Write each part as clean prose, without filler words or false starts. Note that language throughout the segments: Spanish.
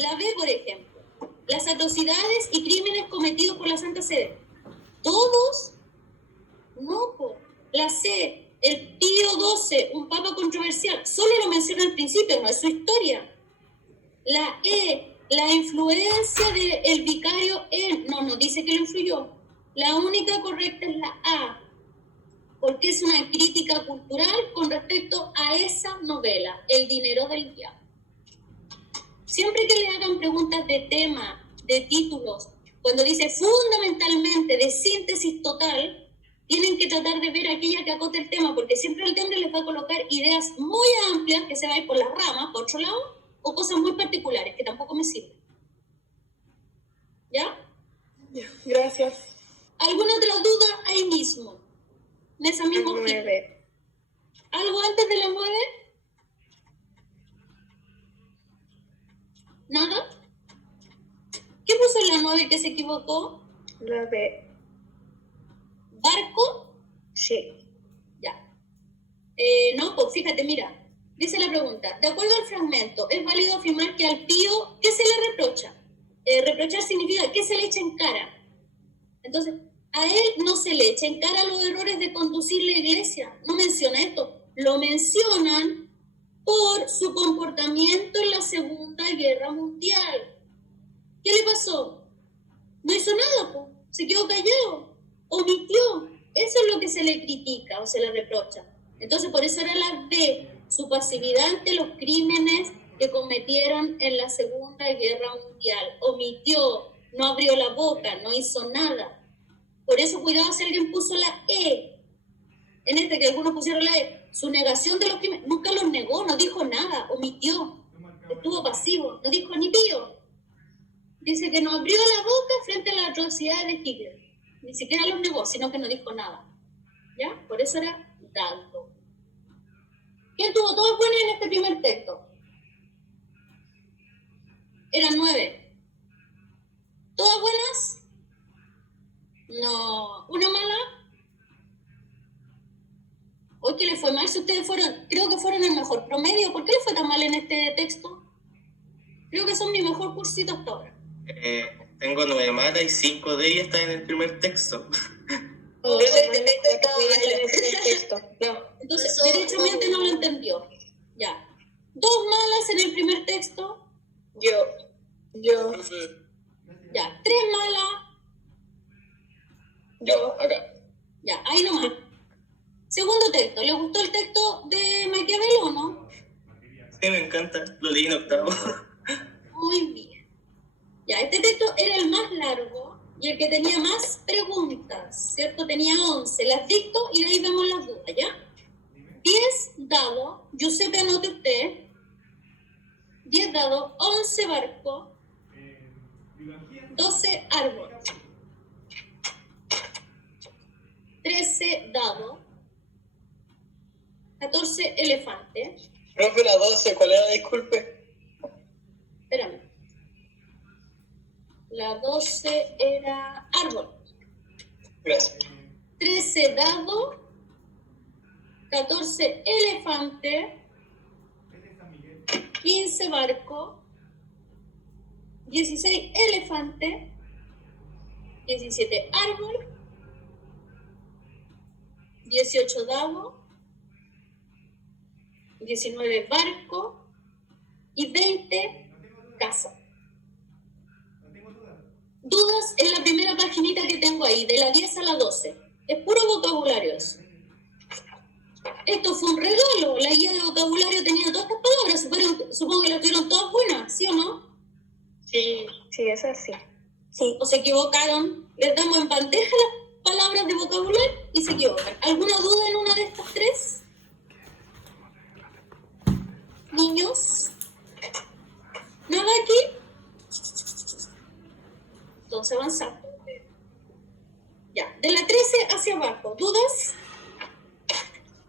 La B, por ejemplo, las atrocidades y crímenes cometidos por la Santa Sede. ¿Todos? No, po. La C, el Pío XII, un papa controversial, solo lo menciona al principio, no es su historia. La E, la influencia del vicario en... No dice que lo influyó. La única correcta es la A, porque es una crítica cultural con respecto a esa novela, El dinero del diablo. Siempre que le hagan preguntas de tema, de títulos, cuando dice fundamentalmente de síntesis total, tienen que tratar de ver aquella que acote el tema, porque siempre el tema les va a colocar ideas muy amplias que se van a ir por las ramas, por otro lado, o cosas muy particulares que tampoco me sirven. ¿Ya? Gracias. ¿Alguna otra duda ahí mismo? En esa misma hojita. ¿Algo antes de la 9? ¿Nada? ¿Qué puso en la 9 que se equivocó? La B. ¿Barco? Sí. Ya. No, pues fíjate, mira. Dice la pregunta. De acuerdo al fragmento, ¿es válido afirmar que al Pío, ¿qué se le reprocha? Reprochar significa que se le echa en cara. Entonces, a él no se le echa en cara los errores de conducir la iglesia. No menciona esto. Lo mencionan por su comportamiento en la Segunda Guerra Mundial. ¿Qué le pasó? No hizo nada, po. Se quedó callado, omitió. Eso es lo que se le critica o se le reprocha. Entonces, por eso era la B, su pasividad ante los crímenes que cometieron en la Segunda Guerra Mundial. Omitió, no abrió la boca, no hizo nada. Por eso, cuidado si alguien puso la E. En este que algunos pusieron la E, su negación de los crímenes, nunca los negó, no dijo nada, omitió, estuvo pasivo, no dijo ni pío. Dice que no abrió la boca frente a las atrocidades de Hitler. Ni siquiera los negó, sino que no dijo nada. ¿Ya? Por eso era dado. ¿Quién tuvo todas buenas en este primer texto? Eran 9. ¿Todas buenas? No. ¿Una mala? ¿Hoy qué le fue mal? Si ustedes fueron, creo que fueron el mejor promedio. ¿Por qué le fue tan mal en este texto? Creo que son mi mejor cursito hasta ahora. Tengo 9 malas y 5 de ellas están en el primer texto. No. Entonces, derechamente no lo entendió. Ya. 2 malas en el primer texto. Yo. Ya. 3 malas. Yo, acá. Ya, ahí nomás. Segundo texto. ¿Le gustó el texto de Maquiavelo o no? Sí, me encanta. Lo leí en octavo. Muy bien. Ya, este texto era el más largo y el que tenía más preguntas, ¿cierto? Tenía 11. Las dicto y de ahí vemos las dudas, ¿ya? 10 dados. Giuseppe, anote usted. 10 dados. 11 barcos. 12 árboles. 13 dados. 14 elefantes. Profe, la 12, ¿cuál era? Disculpe. Espérame. La 12 era árbol. Gracias. 13 dados. 14 elefante. 15 barco. 16 elefante. 17 árbol. 18 dados. 19 barco. Y 20 casa. Dudas en la primera paginita que tengo ahí, de la 10 a la 12. Es puro vocabulario eso. Esto fue un regalo. La guía de vocabulario tenía todas estas palabras. Supongo que las tuvieron todas buenas, ¿sí o no? Sí, es así. Sí. ¿O se equivocaron? Les damos en bandeja las palabras de vocabulario y se equivocan. ¿Alguna duda en una de estas tres? ¿Niños? ¿Nada aquí? Entonces avanzamos. Ya, de la 13 hacia abajo. ¿Dudas?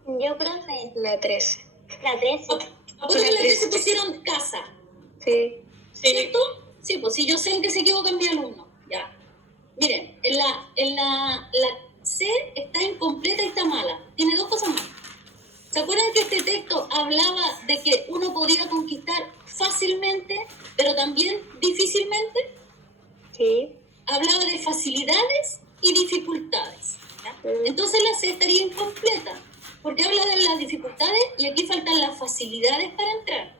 Yo, profe. La 13. La 13. Ahora en la 13 pusieron casa. Sí. ¿Cierto? Sí, pues si yo sé en que se equivoca mi alumno. Ya. Miren, la C está incompleta y está mala. Tiene 2 cosas malas. ¿Se acuerdan que este texto hablaba de que uno podía conquistar fácilmente, pero también difícilmente. Sí. Hablaba de facilidades y dificultades, ¿ya? Entonces la C estaría incompleta, porque habla de las dificultades y aquí faltan las facilidades para entrar.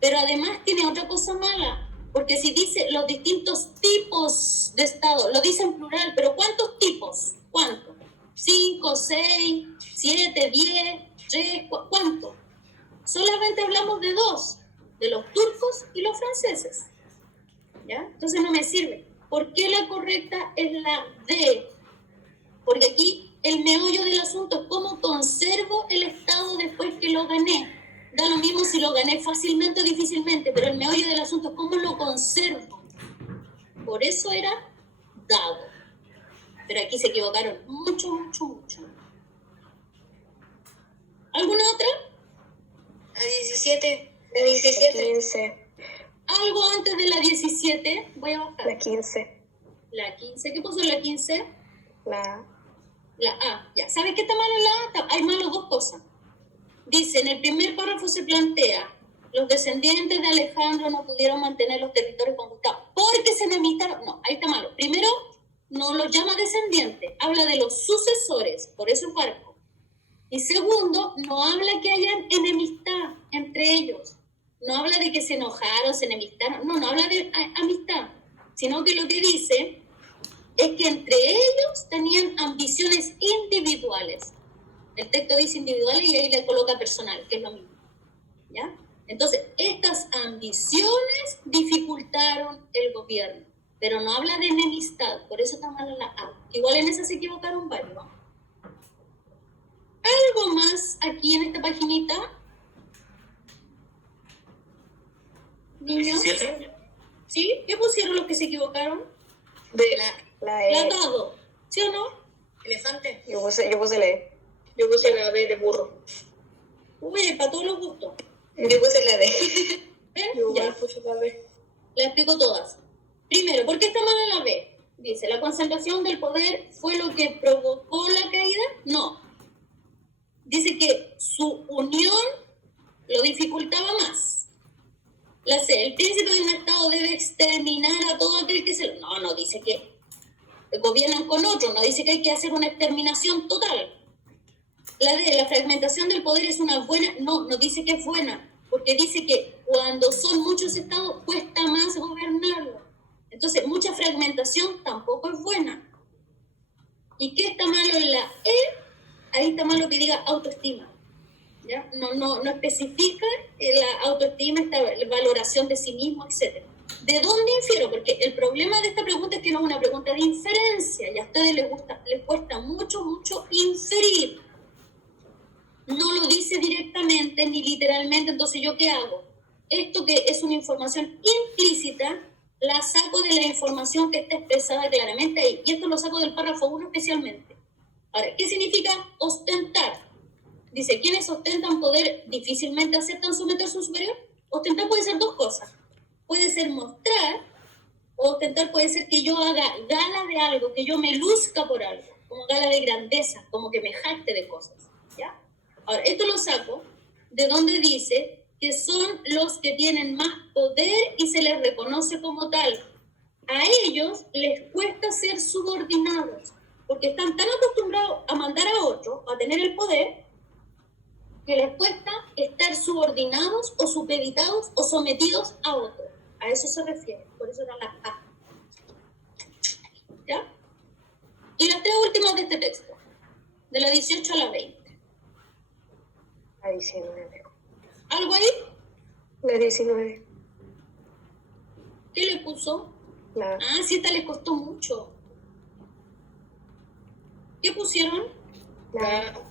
Pero además tiene otra cosa mala, porque si dice los distintos tipos de Estado, lo dice en plural, pero ¿cuántos tipos? ¿Cuántos? 5, 6, 7, 10, 3, ¿cuánto? Solamente hablamos de 2, de los turcos y los franceses, ¿ya? Entonces no me sirve. ¿Por qué la correcta es la D? Porque aquí el meollo del asunto es cómo conservo el Estado después que lo gané. Da lo mismo si lo gané fácilmente o difícilmente, pero el meollo del asunto es cómo lo conservo. Por eso era dado. Pero aquí se equivocaron mucho. ¿Alguna otra? La 17. La 17. 15. Algo antes de la 17, voy a bajar. La 15. La 15, ¿qué puso en la 15? La A. La A, ya. ¿Sabes qué está malo en la A? Hay malo dos cosas. Dice, en el primer párrafo se plantea, los descendientes de Alejandro no pudieron mantener los territorios conquistados porque se enemistaron. No, ahí está malo. Primero, no los llama descendientes, habla de los sucesores, por eso es párrafo. Y segundo, no habla que hayan enemistad entre ellos. No habla de que se enojaron, se enemistaron. No habla de amistad. Sino que lo que dice es que entre ellos tenían ambiciones individuales. El texto dice individuales y ahí le coloca personal, que es lo mismo. ¿Ya? Entonces, estas ambiciones dificultaron el gobierno. Pero no habla de enemistad, por eso está mal la A. Igual en esa se equivocaron varios, ¿no? Algo más aquí en esta paginita. Niños. ¿17? ¿Sí? ¿Qué pusieron los que se equivocaron? La E. Dado. ¿Sí o no? Elefante. Yo puse la E. Yo puse la B de burro. Uy, para todos los gustos. Yo puse la D. ¿Ven? Yo Ya. puse la B. La explico todas. Primero, ¿por qué está mala la B? Dice, ¿la concentración del poder fue lo que provocó la caída? No. Dice que su unión lo dificultaba más. La C, el príncipe de un estado debe exterminar a todo aquel que se... No dice que gobiernan con otro, no dice que hay que hacer una exterminación total. La D, la fragmentación del poder es una buena... No dice que es buena, porque dice que cuando son muchos estados cuesta más gobernarlo. Entonces, mucha fragmentación tampoco es buena. ¿Y qué está malo en la E? Ahí está malo que diga autoestima. ¿Ya? No especifica la autoestima, esta valoración de sí mismo, etc. ¿De dónde infiero? Porque el problema de esta pregunta es que no es una pregunta de inferencia y a ustedes les cuesta mucho inferir. No lo dice directamente ni literalmente, entonces ¿yo qué hago? Esto que es una información implícita, la saco de la información que está expresada claramente ahí. Y esto lo saco del párrafo 1 especialmente. Ahora, ¿qué significa ostentar? Dice, quienes ostentan poder difícilmente aceptan someterse a un superior. Ostentar puede ser dos cosas. Puede ser mostrar, o ostentar puede ser que yo haga gala de algo, que yo me luzca por algo, como gala de grandeza, como que me jacte de cosas. ¿Ya? Ahora, esto lo saco de donde dice que son los que tienen más poder y se les reconoce como tal. A ellos les cuesta ser subordinados, porque están tan acostumbrados a mandar a otro, a tener el poder, que les cuesta estar subordinados o supeditados o sometidos a otro. A eso se refiere, por eso era la A. ¿Ya? Y las tres últimas de este texto, de la 18 a la 20. La 19. ¿Algo ahí? La 19. ¿Qué le puso? La A. Ah, sí, esta les costó mucho. ¿Qué pusieron? La A.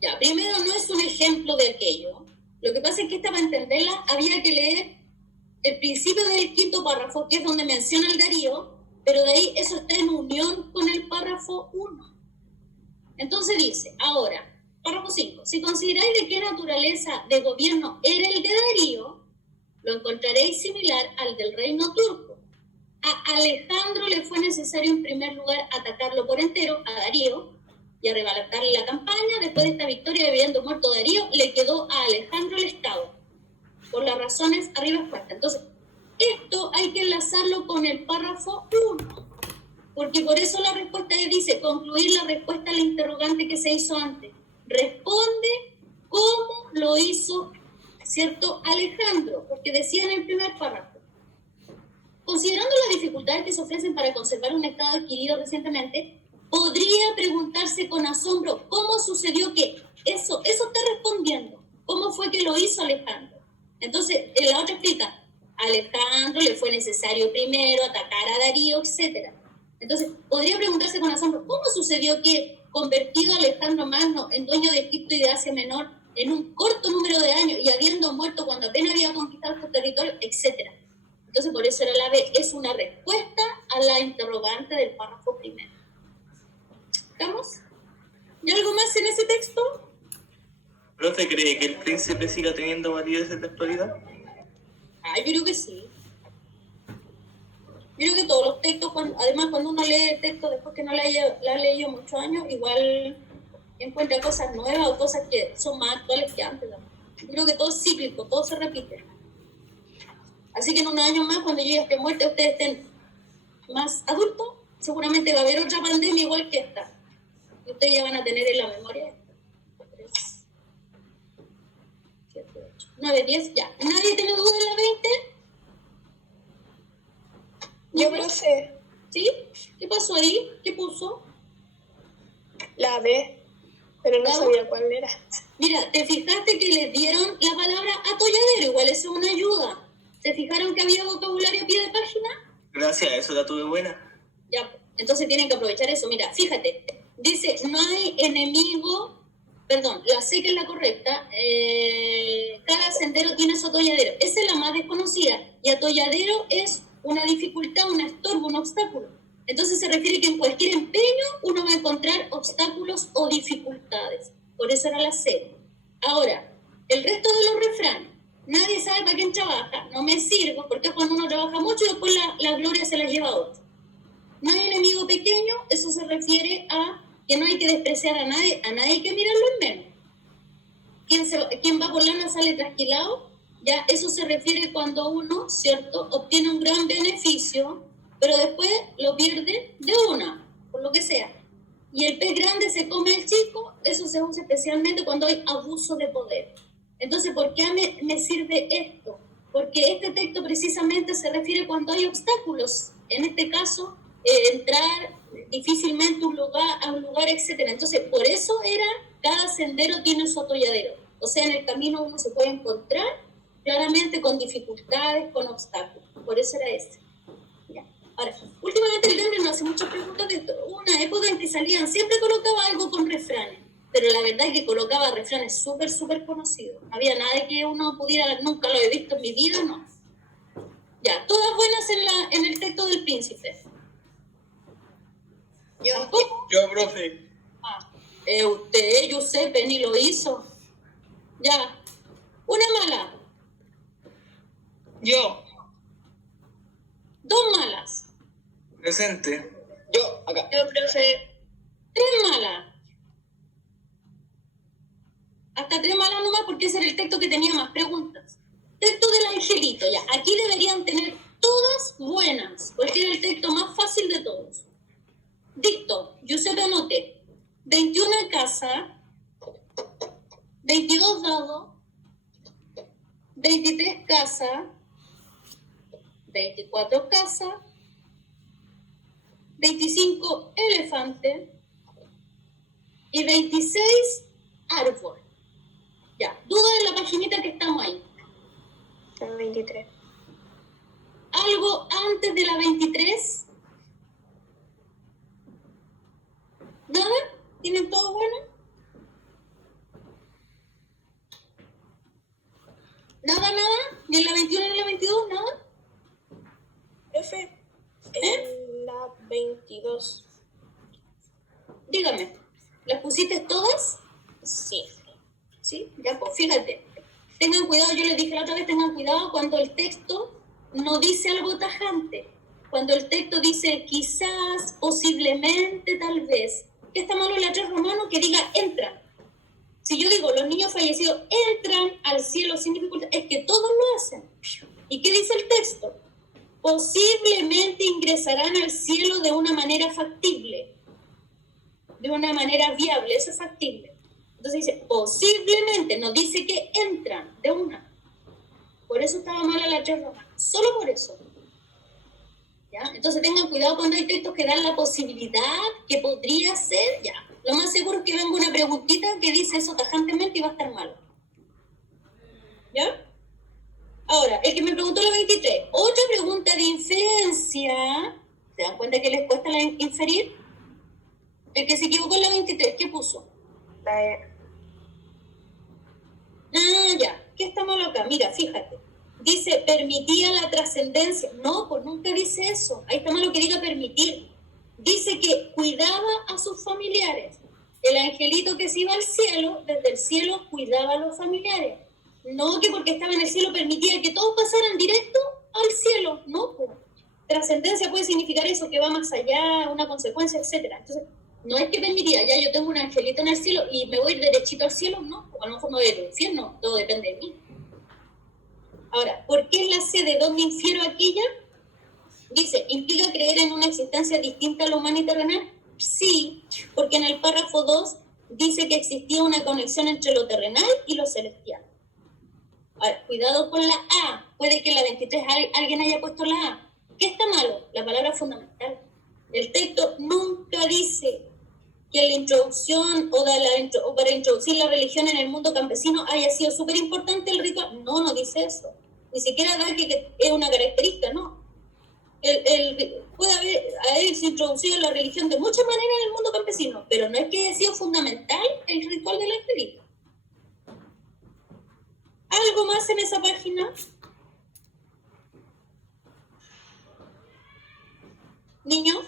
Ya, primero no es un ejemplo de aquello. Lo que pasa es que esta, para entenderla, había que leer el principio del quinto párrafo, que es donde menciona el Darío, pero de ahí eso está en unión con el párrafo 1. Entonces dice, ahora, párrafo 5, si consideráis de qué naturaleza de gobierno era el de Darío, lo encontraréis similar al del reino turco. A Alejandro le fue necesario en primer lugar atacarlo por entero, a Darío, y arrebatarle la campaña. Después de esta victoria, habiendo muerto Darío, le quedó a Alejandro el estado. por las razones arriba expuestas. Entonces, esto hay que enlazarlo con el párrafo 1, porque por eso la respuesta dice, concluir la respuesta a la interrogante que se hizo antes. Responde cómo lo hizo, ¿cierto?, Alejandro, porque decía en el primer párrafo, considerando las dificultades que se ofrecen para conservar un estado adquirido recientemente, podría preguntarse con asombro cómo sucedió que eso está respondiendo, cómo fue que lo hizo Alejandro. Entonces, en la otra explica, a Alejandro le fue necesario primero atacar a Darío, etc. Entonces, podría preguntarse con asombro, ¿cómo sucedió que, convertido Alejandro Magno en dueño de Egipto y de Asia Menor en un corto número de años y habiendo muerto cuando apenas había conquistado su territorio, etcétera? Entonces, por eso era la B, es una respuesta a la interrogante del párrafo primero. ¿Estamos? ¿Y algo más en ese texto? ¿Profe cree que el príncipe siga teniendo validez en la actualidad? Yo creo que sí. Yo creo que todos los textos, además cuando uno lee el texto después que no la ha leído muchos años, igual encuentra cosas nuevas o cosas que son más actuales que antes. Yo creo que todo es cíclico, todo se repite. Así que en unos años más, cuando yo ya esté muerta, ustedes estén más adultos, seguramente va a haber otra pandemia igual que esta. Y ustedes ya van a tener en la memoria 3, 7, 8, 9, 10, ya. ¿Nadie tiene duda de la 20? Yo profe, ¿Sí? ¿Qué pasó ahí? ¿Qué puso? la B, pero no ¿La sabía cuál era. Mira, ¿te fijaste que les dieron la palabra atolladero? Igual eso es una ayuda. ¿Se fijaron que había vocabulario a pie de página? Gracias a eso la tuve buena. Ya, entonces tienen que aprovechar eso. Mira, fíjate, dice, no hay enemigo, perdón, la C que es la correcta, cada sendero tiene su atolladero. Esa es la más desconocida. Y atolladero es una dificultad, un estorbo, un obstáculo. Entonces se refiere que en cualquier empeño uno va a encontrar obstáculos o dificultades. Por eso era la C. Ahora, el resto de los refranes. Nadie sabe para quién trabaja, no me sirvo, porque es cuando uno trabaja mucho y después la gloria se la lleva a otro. No hay enemigo pequeño, eso se refiere a que no hay que despreciar a nadie hay que mirarlo en menos. Quien va por lana sale trasquilado, ya eso se refiere cuando uno, ¿cierto?, obtiene un gran beneficio, pero después lo pierde de una, por lo que sea. Y el pez grande se come al chico, eso se usa especialmente cuando hay abuso de poder. Entonces, ¿por qué me sirve esto? Porque este texto precisamente se refiere cuando hay obstáculos. En este caso, entrar difícilmente a un lugar, etc. Entonces, por eso cada sendero tiene su atolladero. O sea, en el camino uno se puede encontrar claramente con dificultades, con obstáculos. Por eso era ese. Ya. Ahora, últimamente el Denver no hace muchas preguntas de esto. Hubo una época en que salían, siempre colocaba algo con refranes. Pero la verdad es que colocaba refranes súper conocidos. No había nada que uno pudiera, nunca lo he visto en mi vida, no. Ya, todas buenas en el texto del príncipe. Yo, profe. Usted, Giuseppe, ni lo hizo. Ya, una mala. Yo. 2 malas. Presente. Yo, acá. Yo profe, 3 malas. Hasta 3 malas nomás porque ese era el texto que tenía más preguntas. Texto del angelito, ya. Aquí deberían tener todas buenas, porque era el texto más fácil de todos. Dicto, Giuseppe anote, 21 casa, 22 dado, 23 casa, 24 casa, 25 elefante y 26 árbol. Ya, duda de la paginita que estamos ahí. el 23. ¿Algo antes de la 23? ¿Nada? ¿Tienen todo bueno? ¿Nada? ¿Ni en la 21 ni en la 22? ¿Nada? Profe, en la 22. Dígame, ¿las pusiste todas? Sí. ¿Sí? Ya, pues fíjate. Tengan cuidado, yo les dije la otra vez, tengan cuidado cuando el texto no dice algo tajante. Cuando el texto dice quizás, posiblemente, tal vez. ¿Qué está malo en la 3 romano? Que diga entra. Si yo digo, los niños fallecidos entran al cielo sin dificultad, es que todos lo hacen. ¿Y qué dice el texto? Posiblemente ingresarán al cielo de una manera factible, de una manera viable, eso es factible. Entonces dice, posiblemente, no dice que entran de una. Por eso estaba mala la 3 romana, solo por eso. ¿Ya? Entonces tengan cuidado cuando hay textos que dan la posibilidad que podría ser, ya. Lo más seguro es que venga una preguntita que dice eso tajantemente y va a estar malo. ¿Ya? Ahora, el que me preguntó la 23, otra pregunta de inferencia. ¿Se dan cuenta que les cuesta inferir? El que se equivocó en la 23, ¿qué puso? La E. Ah, ya. ¿Qué está malo acá? Mira, fíjate. Dice, permitía la trascendencia. No, pues nunca dice eso. Ahí está malo que diga permitir. Dice que cuidaba a sus familiares. El angelito que se iba al cielo, desde el cielo cuidaba a los familiares. No que porque estaba en el cielo permitía que todos pasaran directo al cielo. No, pues. Trascendencia puede significar eso, que va más allá, una consecuencia, etc. Entonces, no es que permitía, ya yo tengo un angelito en el cielo y me voy derechito al cielo, no. O a lo mejor me voy al infierno, todo depende de mí. Ahora, ¿por qué es la C de dónde infiero aquella? Dice, ¿implica creer en una existencia distinta a la humana y terrenal? Sí, porque en el párrafo 2 dice que existía una conexión entre lo terrenal y lo celestial. A ver, cuidado con la A. Puede que en la 23 alguien haya puesto la A. ¿Qué está malo? La palabra fundamental. El texto nunca dice que la introducción o para introducir la religión en el mundo campesino haya sido súper importante el ritual. No, no dice eso. Ni siquiera da que es una característica, no. Puede haberse introducido la religión de muchas maneras en el mundo campesino, pero no es que haya sido fundamental el ritual del angelito. ¿Algo más en esa página? ¿Niños?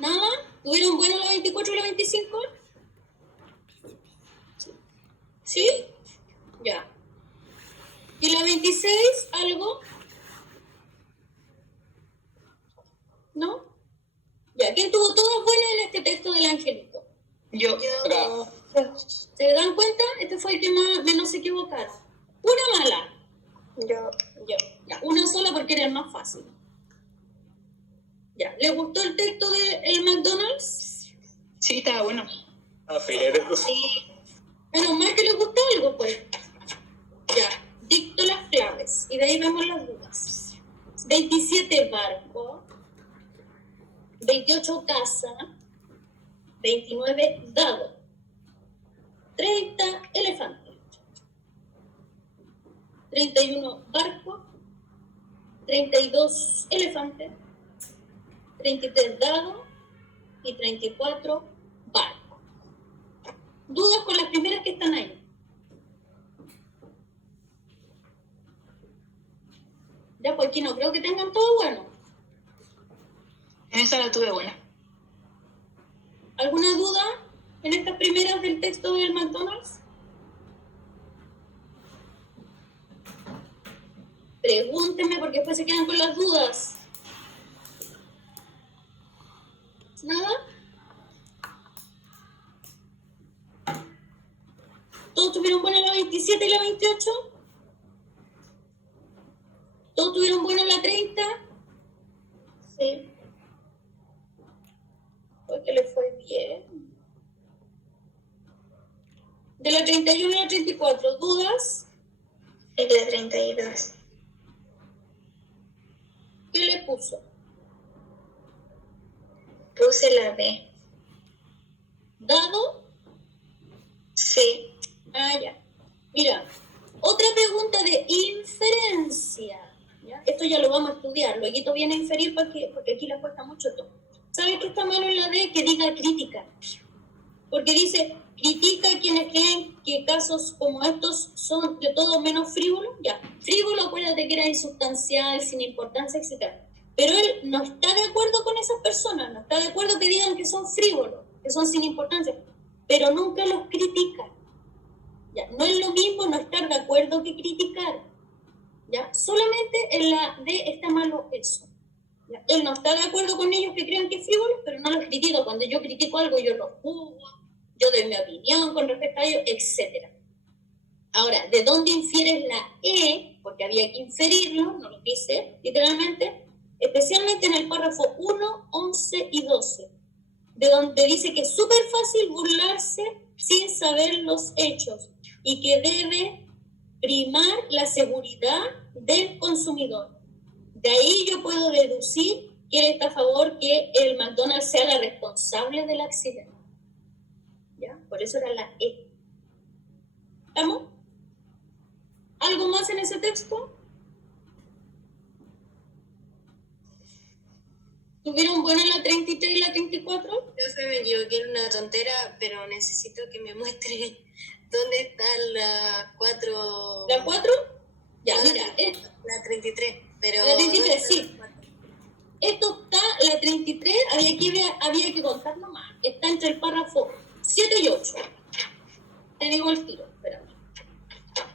¿Nada? ¿Tuvieron bueno la 24 y la 25? ¿Sí? Ya. ¿Y la 26? ¿Algo? ¿No? Ya, ¿quién tuvo todas buenas en este texto del angelito? Yo. Acá. ¿Se dan cuenta? Este fue el que menos se equivocaron. Una mala. Yo. Ya, una sola porque era el más fácil. Ya, ¿les gustó el texto del McDonald's? Sí, estaba bueno. Sí. Menos mal que les gustó algo, pues. Ya, dicto las claves y de ahí vemos las dudas. 27 barco, 28 casa, 29 dado, 30 elefante, 31 barco, 32 elefante, 33 dado y 34 barco. ¿Dudas con las primeras que están ahí? Ya, pues aquí no creo que tengan todo bueno. En esa la tuve buena. ¿Alguna duda en estas primeras del texto del McDonald's? Pregúntenme porque después se quedan con las dudas. ¿Nada? ¿Todos tuvieron buena la 27 y la 28? ¿Todos tuvieron buena la 30? Sí. Porque les fue bien. De la 31 y la 34, ¿dudas? Es la 32. ¿Qué le puso? Puse la B. ¿Dado? Sí. Ah, ya. Mira, otra pregunta de inferencia. ¿Ya? Esto ya lo vamos a estudiar. Luego viene a inferir porque aquí le cuesta mucho todo. ¿Sabes qué está malo en la D? Que diga crítica. Porque dice, critica a quienes creen que casos como estos son de todo menos frívolos. Ya, frívolo, acuérdate que era insustancial, sin importancia, etc. Pero él no está de acuerdo con esas personas, no está de acuerdo que digan que son frívolos, que son sin importancia, pero nunca los critica. Ya, no es lo mismo no estar de acuerdo que criticar. Ya, solamente en la D está malo eso. Ya, él no está de acuerdo con ellos que crean que es frívolo, pero no los critica. Cuando yo critico algo, yo lo juzgo, yo doy mi opinión con respecto a ello, etc. Ahora, ¿de dónde infieres la E? Porque había que inferirlo, no lo dice literalmente, especialmente en el párrafo 1, 11 y 12, de donde dice que es súper fácil burlarse sin saber los hechos y que debe primar la seguridad del consumidor. De ahí yo puedo deducir que él está a favor que el McDonald's sea la responsable del accidente. ¿Ya? Por eso era la E. ¿Estamos? ¿Algo más en ese texto? ¿Tuvieron buena la 33 y la 34? Yo me equivoqué en una tontera, pero necesito que me muestre dónde está la 4. ¿La 4? Ya, No, mira. La 33, pero... La 33, sí. Esto está, la 33, había que contar nomás. Está entre el párrafo 7 y 8. Te digo el tiro, espérame.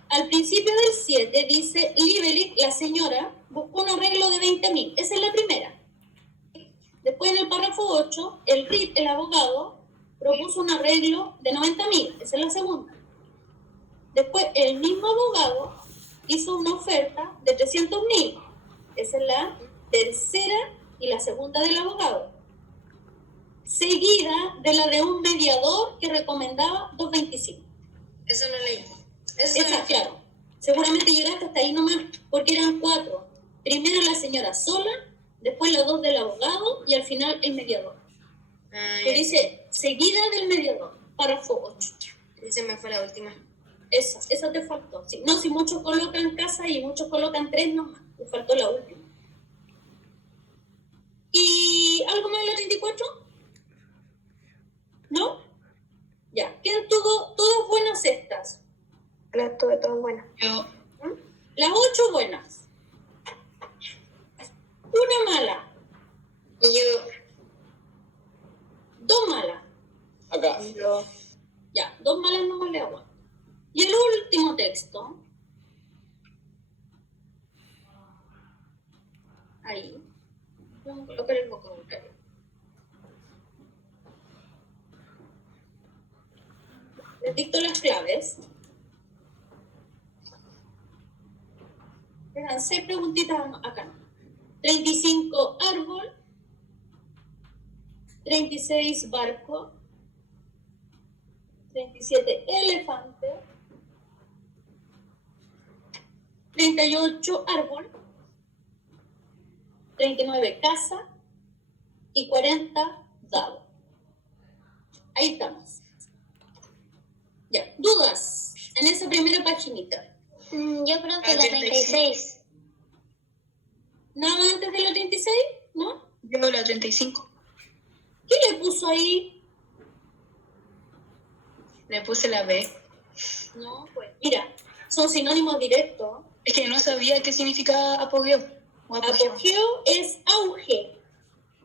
Al principio del 7 dice, Liebelig, la señora, buscó un arreglo de 20.000. Esa es la primera. Después en el párrafo 8, el RIT, el abogado, propuso un arreglo de 90.000. Esa es la segunda. Después el mismo abogado hizo una oferta de 300.000. Esa es la tercera y la segunda del abogado. Seguida de la de un mediador que recomendaba 2.25. Eso no leí. Esa, claro. Seguramente llegaste hasta ahí nomás, porque eran 4. Primero la señora sola, después los 2 del abogado y al final el mediador. Que dice, seguida del mediador, párrafo 8. Esa me fue la última. Esa te faltó. Sí. No, si muchos colocan casa y muchos colocan 3 nomás, te faltó la última. ¿Y algo más de la 34? ¿No? Ya. ¿Quién tuvo todas buenas estas? Las tuve todas buenas. Yo, Las 8 buenas. Una mala. Y yo... 2 malas. Acá. Ya, 2 malas no le aguanto. Y el último texto. Ahí. Vamos a colocar el vocabulario. Les dicto las claves. Eran 6 preguntitas acá. 35 árbol. 36 barco. 37 elefante. 38 árbol. 39 casa. Y 40 dado. Ahí estamos. Ya, dudas en esa primera paginita. Yo creo que Ah, la 36. Nada antes de la 36, ¿no? yo la 35. ¿Qué le puso ahí? Le puse la B. No, pues mira, son sinónimos directos. Es que no sabía qué significaba apogeo. O apogeo. Apogeo es auge,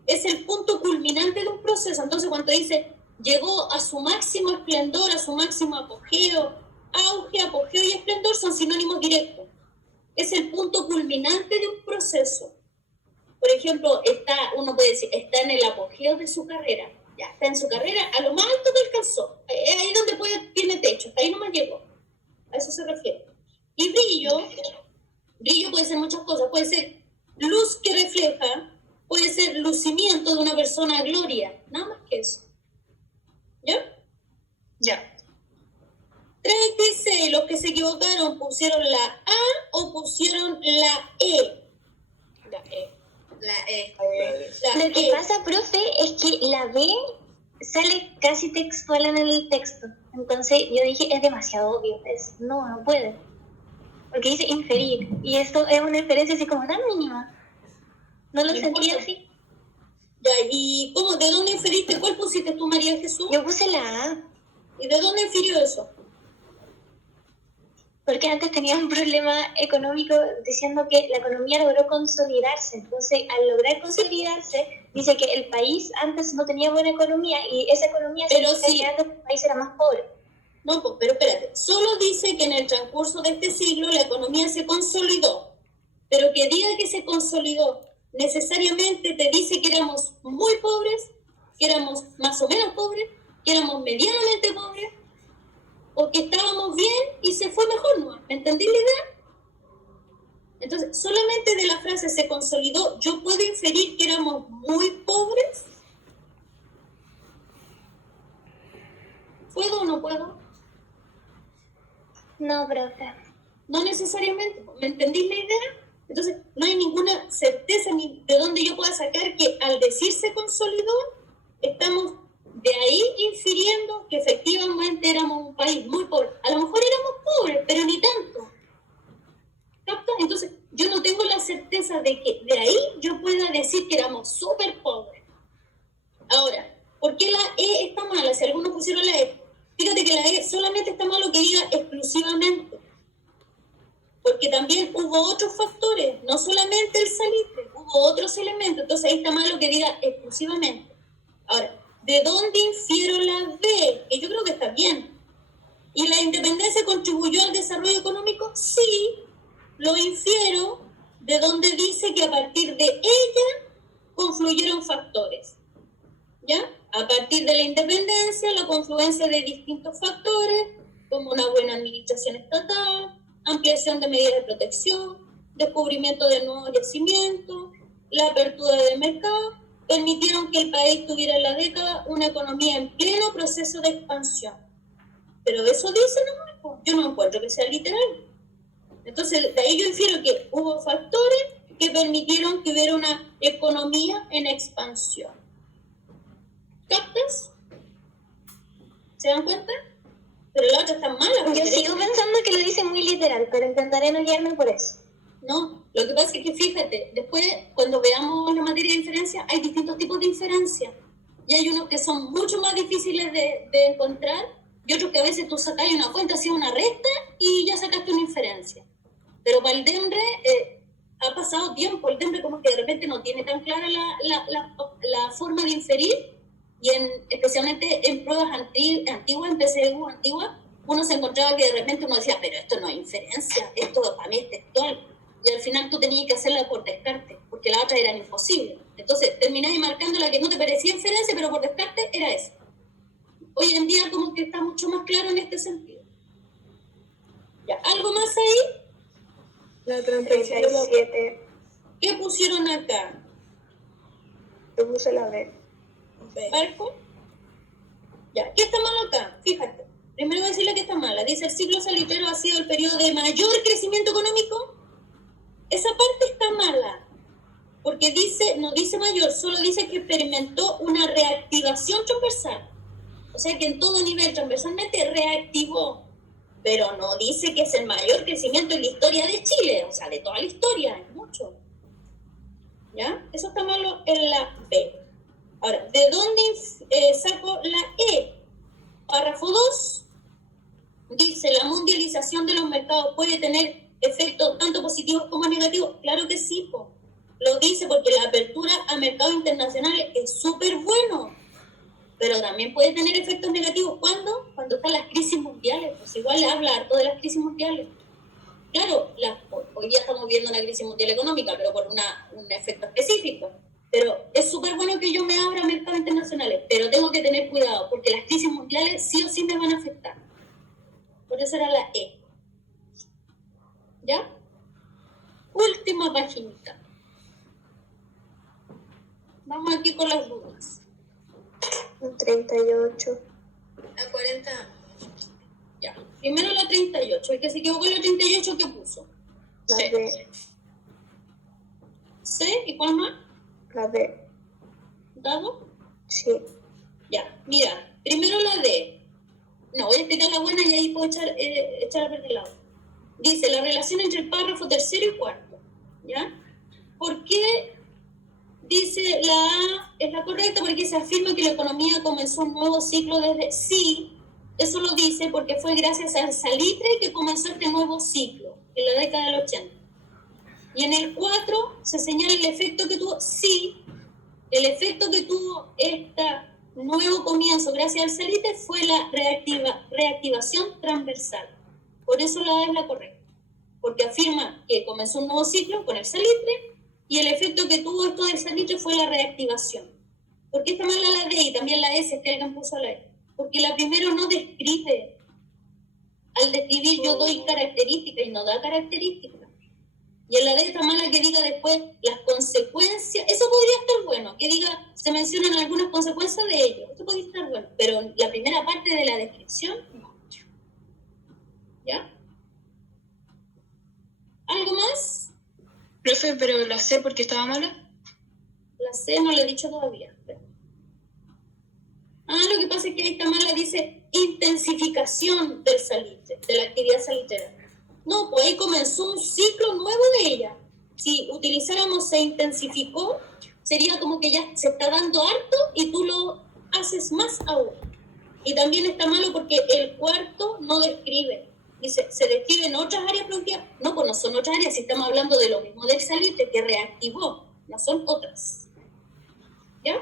es el punto culminante de un proceso. Entonces cuando dice llegó a su máximo esplendor, a su máximo apogeo, auge, apogeo y esplendor son sinónimos directos. Es el punto culminante de un proceso. Por ejemplo, uno puede decir, está en el apogeo de su carrera. Ya está en su carrera, a lo más alto que alcanzó. Ahí donde tiene techo, hasta ahí nomás llegó. A eso se refiere. Y brillo puede ser muchas cosas. Puede ser luz que refleja, puede ser lucimiento de una persona a gloria. Nada más que eso. ¿Ya? Ya. 36, los que se equivocaron, ¿pusieron la A o pusieron la E? La E. La Lo que E. pasa, profe, es que la B sale casi textual en el texto. Entonces yo dije, es demasiado obvio. No puede. Porque dice inferir. Y esto es una inferencia así como tan mínima. No lo No sentía importa. así. Ya, ¿y cómo? ¿De dónde inferiste? ¿Cuál pusiste tú, María Jesús? Yo puse la A. ¿Y de dónde infirió eso? Porque antes tenía un problema económico diciendo que la economía logró consolidarse. Entonces, al lograr consolidarse, dice que el país antes no tenía buena economía y esa economía Pero significa sí. que el país era más pobre. No, pues, pero espérate. Solo dice que en el transcurso de este siglo la economía se consolidó. Pero que diga que se consolidó, necesariamente te dice que éramos muy pobres, que éramos más o menos pobres, que éramos medianamente pobres o que estábamos bien y se fue mejor, ¿no? ¿Me entendí la idea? Entonces, solamente de la frase se consolidó, yo puedo inferir que éramos muy pobres. ¿Puedo o no puedo? No, profe. No necesariamente, ¿me entendí la idea? Entonces, no hay ninguna certeza ni de dónde yo pueda sacar que al decir se consolidó, estamos de ahí infiriendo que efectivamente éramos un país muy pobre. A lo mejor éramos pobres, pero ni tanto. ¿Capta? Entonces, yo no tengo la certeza de que de ahí yo pueda decir que éramos súper pobres. Ahora, ¿por qué la E está mala? Si algunos pusieron la E, fíjate que la E solamente está malo que diga exclusivamente. Porque también hubo otros factores, no solamente el salitre, hubo otros elementos. Entonces ahí está malo que diga exclusivamente. Ahora, ¿de dónde infiero la B? Que yo creo que está bien. ¿Y la independencia contribuyó al desarrollo económico? Sí, lo infiero de donde dice que a partir de ella confluyeron factores. ¿Ya? A partir de la independencia, la confluencia de distintos factores, como una buena administración estatal, ampliación de medidas de protección, descubrimiento de nuevos yacimientos, la apertura del mercado, permitieron que el país tuviera en la década una economía en pleno proceso de expansión. Pero eso dice nomás, yo no encuentro que sea literal. Entonces, de ahí yo infiero que hubo factores que permitieron que hubiera una economía en expansión. ¿Captas? ¿Se dan cuenta? Pero la otra está mala. Yo sigo pensando que lo dice muy literal, pero intentaré no guiarme por eso. No, lo que pasa es que fíjate, después cuando veamos la materia de inferencia, hay distintos tipos de inferencia. Y hay unos que son mucho más difíciles de encontrar y otros que a veces tú sacas una cuenta, haces una resta y ya sacaste una inferencia. Pero para el DEMRE ha pasado tiempo, el DEMRE como que de repente no tiene tan clara la forma de inferir. Y especialmente en pruebas antiguas, en PSU antiguas, uno se encontraba que de repente uno decía, pero esto no es inferencia, esto para mí es textual. Y al final tú tenías que hacerla por descarte, porque las otras eran imposibles. Entonces terminabas marcando la que no te parecía inferencia, pero por descarte era esa. Hoy en día como que está mucho más claro en este sentido. ¿Ya? ¿Algo más ahí? La 37. ¿Qué pusieron acá? Yo puse la B. ¿Barco? Ya, ¿qué está malo acá? Fíjate. Primero voy a decirle que está mala. Dice, el ciclo salitrero ha sido el periodo de mayor crecimiento económico. Esa parte está mala. Porque dice, no dice mayor, solo dice que experimentó una reactivación transversal. O sea que en todo nivel transversalmente reactivó. Pero no dice que es el mayor crecimiento en la historia de Chile. O sea, de toda la historia, es mucho. ¿Ya? Eso está malo en la B. Ahora, ¿de dónde saco la E? Párrafo 2 dice, la mundialización de los mercados puede tener efectos tanto positivos como negativos. Claro que sí, lo dice porque la apertura a mercados internacionales es súper bueno, pero también puede tener efectos negativos. ¿Cuándo? Cuando están las crisis mundiales. Pues igual le habla harto de las crisis mundiales. Claro, hoy día estamos viendo una crisis mundial económica, pero por un efecto específico. Pero es súper bueno que yo me abra a mercados internacionales, pero tengo que tener cuidado, porque las crisis mundiales sí o sí me van a afectar. Por eso era la E. ¿Ya? Última paginita. Vamos aquí con las dudas. 38. La 40. Ya. Primero la 38. El que se equivocó en la 38, ¿qué puso? La C. B. C. ¿Y cuál más? La B. ¿Dado? Sí. Ya. Mira, primero la D. No, voy a explicar la buena y ahí puedo echar a perder el lado. Dice, la relación entre el párrafo tercero y cuarto. ¿Ya? ¿Por qué dice la A es la correcta? Porque se afirma que la economía comenzó un nuevo ciclo desde... Sí, eso lo dice porque fue gracias al salitre que comenzó este nuevo ciclo, en la década del 80. Y en el 4 se señala el efecto que tuvo... Sí, el efecto que tuvo este nuevo comienzo gracias al salitre fue la reactivación transversal. Por eso la A es la correcta. Porque afirma que comenzó un nuevo ciclo con el salitre y el efecto que tuvo esto del salitre fue la reactivación. ¿Por qué está mala la D y también la S que alguien puso la E? porque la primera no describe. Al describir yo doy características y no da características. Y en la D está mala que diga después las consecuencias. Eso podría estar bueno, que diga, se mencionan algunas consecuencias de ello. Eso podría estar bueno, pero la primera parte de la descripción, no. ¿Ya? ¿Algo más? Profe, pero la C porque estaba mala. La C no le he dicho todavía. Lo que pasa es que ahí está mala, dice intensificación del salitre, de la actividad salitrera. No, pues ahí comenzó un ciclo nuevo de ella. Si utilizáramos se intensificó, sería como que ya se está dando harto y tú lo haces más aún. Y también está malo porque el cuarto no describe. Dice, se describe en otras áreas productivas. No, pues no son otras áreas, si estamos hablando de lo mismo del salitre que reactivó, no son otras. ¿Ya?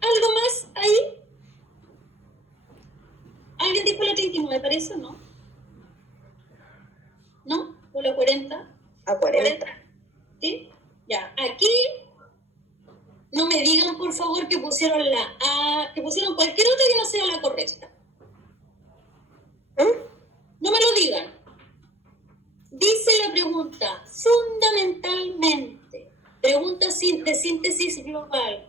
¿Algo más ahí? ¿Alguien dijo la 39, parece o no? ¿No? ¿O la 40? A 40. ¿Sí? Ya, aquí no me digan por favor que pusieron la A, que pusieron cualquier otra que no sea la correcta. No me lo digan. Dice la pregunta, fundamentalmente, pregunta de síntesis global.